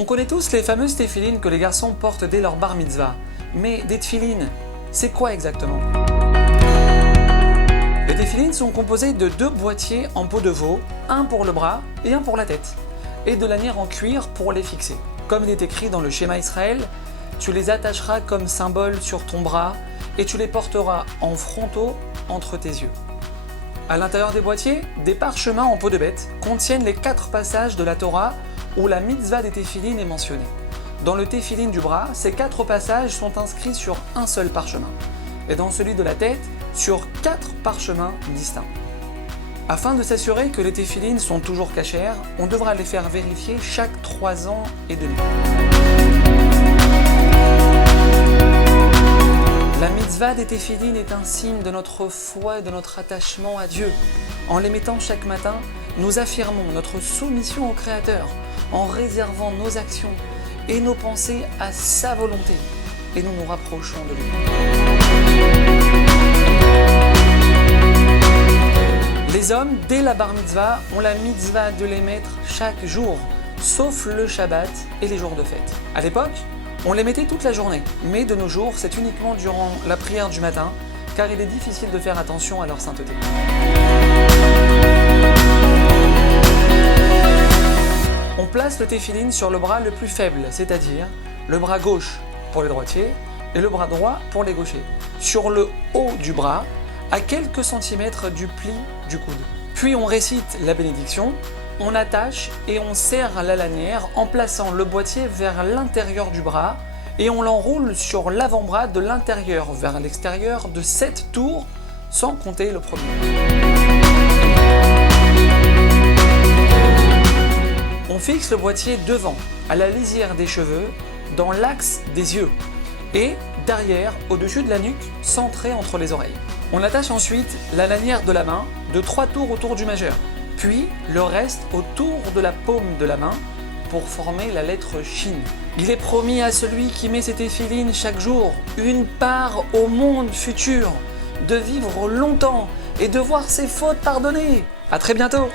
On connaît tous les fameuses téphilines que les garçons portent dès leur bar mitzvah. Mais des téphilines, c'est quoi exactement? Les téphilines sont composées de 2 boîtiers en peau de veau, un pour le bras et un pour la tête, et de lanières en cuir pour les fixer. Comme il est écrit dans le schéma Israël, tu les attacheras comme symbole sur ton bras et tu les porteras en frontaux entre tes yeux. À l'intérieur des boîtiers, des parchemins en peau de bête contiennent les 4 passages de la Torah où la mitzvah des téphilines est mentionnée. Dans le téphiline du bras, ces 4 passages sont inscrits sur un seul parchemin, et dans celui de la tête, sur 4 parchemins distincts. Afin de s'assurer que les téphilines sont toujours cachères, on devra les faire vérifier chaque 3 ans et demi. La mitzvah des téphilines est un signe de notre foi et de notre attachement à Dieu. En les mettant chaque matin, nous affirmons notre soumission au Créateur, en réservant nos actions et nos pensées à sa volonté, et nous nous rapprochons de lui. Les hommes, dès la bar mitzvah, ont la mitzvah de les mettre chaque jour, sauf le Shabbat et les jours de fête. À l'époque, on les mettait toute la journée, mais de nos jours, c'est uniquement durant la prière du matin, car il est difficile de faire attention à leur sainteté. On place le téphiline sur le bras le plus faible, c'est-à-dire le bras gauche pour les droitiers et le bras droit pour les gauchers, sur le haut du bras, à quelques centimètres du pli du coude. Puis on récite la bénédiction, on attache et on serre la lanière en plaçant le boîtier vers l'intérieur du bras et on l'enroule sur l'avant-bras de l'intérieur vers l'extérieur de 7 tours, sans compter le premier. On fixe le boîtier devant, à la lisière des cheveux, dans l'axe des yeux, et derrière, au-dessus de la nuque, centré entre les oreilles. On attache ensuite la lanière de la main de 3 tours autour du majeur, puis le reste autour de la paume de la main pour former la lettre Shin. Il est promis à celui qui met ses téphilines chaque jour une part au monde futur, de vivre longtemps et de voir ses fautes pardonnées. À très bientôt!